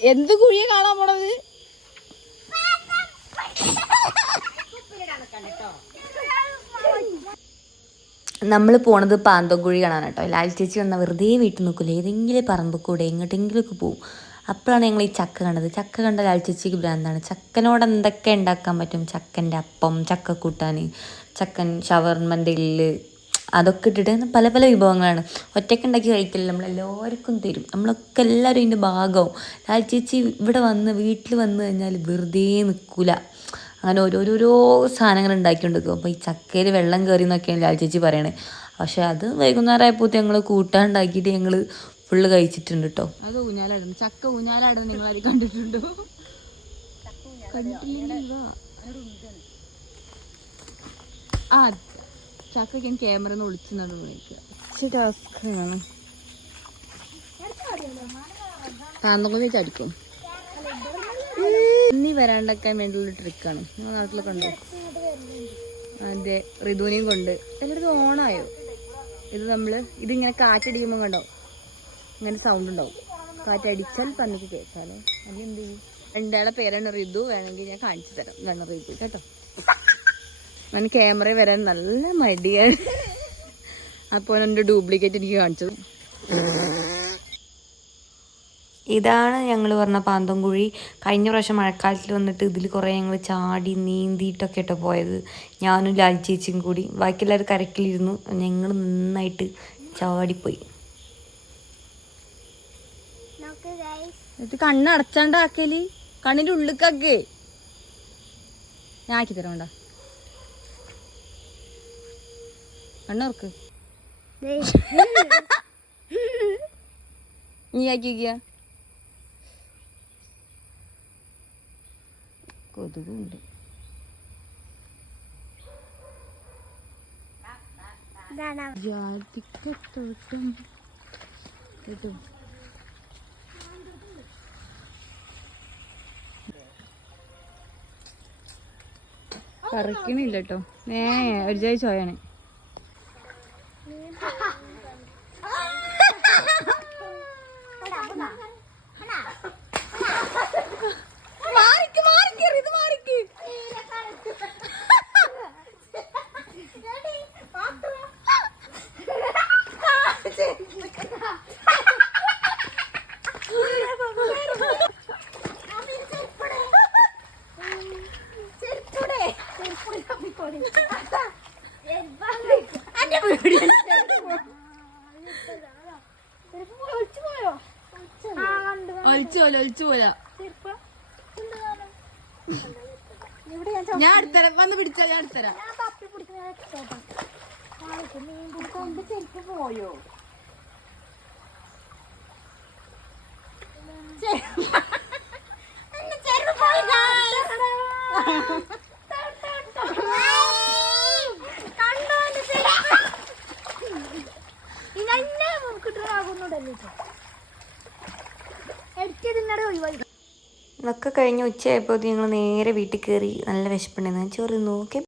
എന്ത് കുഴിയെ കാണാൻ പോണത്? നമ്മൾ പോണത് പാന്തോക്കുഴി കാണാൻ കേട്ടോ. ലാൽ ചേച്ചി വന്നാൽ വെറുതെ വീട്ടിൽ നിൽക്കില്ല, ഏതെങ്കിലും പറമ്പ് കൂടെ എങ്ങോട്ടെങ്കിലുമൊക്കെ പോവും. അപ്പോഴാണ് ഞങ്ങൾ ഈ ചക്ക കണ്ടത്. ചക്ക കണ്ട ലാൽ ചേച്ചിക്ക് ഭ്രാന്താണ്. ചക്കനോട് എന്തൊക്കെ ഉണ്ടാക്കാൻ പറ്റും, ചക്കൻ്റെ അപ്പം, ചക്ക കൂട്ടാൻ, ചക്കൻ ഷവർമ്മൻ്റെ എല്ല്, അതൊക്കെ ഇട്ടിട്ട് പല പല വിഭവങ്ങളാണ്. ഒറ്റയ്ക്ക് ഉണ്ടാക്കി കഴിക്കില്ല, നമ്മളെല്ലാവർക്കും തരും. നമ്മളൊക്കെ എല്ലാവരും ഇതിൻ്റെ ഭാഗവും. ലാൽ ചേച്ചി ഇവിടെ വന്ന് വീട്ടിൽ വന്നു കഴിഞ്ഞാൽ വെറുതെ നിൽക്കില്ല, അങ്ങനെ ഓരോരോരോ സാധനങ്ങൾ ഉണ്ടാക്കിക്കൊണ്ടിരിക്കും. അപ്പോൾ ഈ ചക്കയിൽ വെള്ളം കയറി എന്നൊക്കെയാണ് ലാൽ ചേച്ചി പറയണേ. പക്ഷെ അത് വൈകുന്നേരം ആയപ്പോൾ ഞങ്ങൾ കൂട്ടാണ്ടാക്കിയിട്ട് ഞങ്ങൾ ഫുള്ള് കഴിച്ചിട്ടുണ്ട് കേട്ടോ. അത് ഊഞ്ഞാലാടുന്നു, ചക്ക ഊഞ്ഞാലാടുന്നു. നിങ്ങൾ അത് കണ്ടിട്ടുണ്ടോ? ആ ചക്കയ്ക്ക് ക്യാമറ ഒന്ന് ഒളിച്ചു നടന്നു. താന്തക്കൊന്ന് ചടിക്കും. ഇനി വരാണ്ടൊക്കെ വേണ്ടിയുള്ള ട്രിക്കാണ്. നിങ്ങൾ നാട്ടിലൊക്കെ ഉണ്ടോ? അതെ, ഋതുവിനെയും കൊണ്ട് എല്ലായിടത്തും ഓണായോ. ഇത് ഇതിങ്ങനെ കാറ്റടിക്കുമ്പോൾ കണ്ടോ ഇങ്ങനെ സൗണ്ട് ഉണ്ടാവും. കാറ്റടിച്ചാൽ പന്നിക്ക് കേൾക്കാലോ. അല്ലെങ്കിൽ എന്ത് ചെയ്യും? രണ്ടാളെ പേരാണ് ഋതു. വേണമെങ്കിൽ ഞാൻ കാണിച്ചു തരാം. വേണം ഋതു കേട്ടോ. ഞാൻ ക്യാമറ വരാൻ നല്ല മടിയാണ്. അപ്പോൾ എൻ്റെ ഡ്യൂപ്ലിക്കേറ്റ് എനിക്ക് കാണിച്ചത്. ഇതാണ് ഞങ്ങൾ പറഞ്ഞ പാന്തംകുഴി. കഴിഞ്ഞ പ്രാവശ്യം മഴക്കാലത്തിൽ വന്നിട്ട് ഇതിൽ കുറേ ഞങ്ങൾ ചാടി നീന്തിയിട്ടൊക്കെ കേട്ടോ പോയത്, ഞാനും ലാൽ ചേച്ചിയും കൂടി. ബാക്കിയെല്ലാവരും കരക്കിലിരുന്നു, ഞങ്ങൾ നന്നായിട്ട് ചാടിപ്പോയി. ഇത് കണ്ണടച്ചാണ്ടാക്കല്, കണ്ണിൻ്റെ ഉള്ളിക്കൊക്കെ ഞാൻ ആക്കി തരാം. വേണ്ട കണ്ണോർക്ക് നീ ആക്കിയ കൊതുകുണ്ട്. ജാതിക്കത്തോട്ടം കേട്ടോ. കറിക്കണില്ല കേട്ടോ. ഒരു ജായി ചോയാണ്. ഒലിച്ചു പോയാ ഞാൻ അടുത്തരാം. വന്ന് പിടിച്ചാ ഞാൻ അടുത്തരാം. പോയോ ഇതൊക്കെ കഴിഞ്ഞ് ഉച്ചയായപ്പോൾ ഞങ്ങൾ നേരെ വീട്ടിൽ കയറി. നല്ല വിശപ്പുണ്ടായിരുന്നു. ചോറ് നോക്കി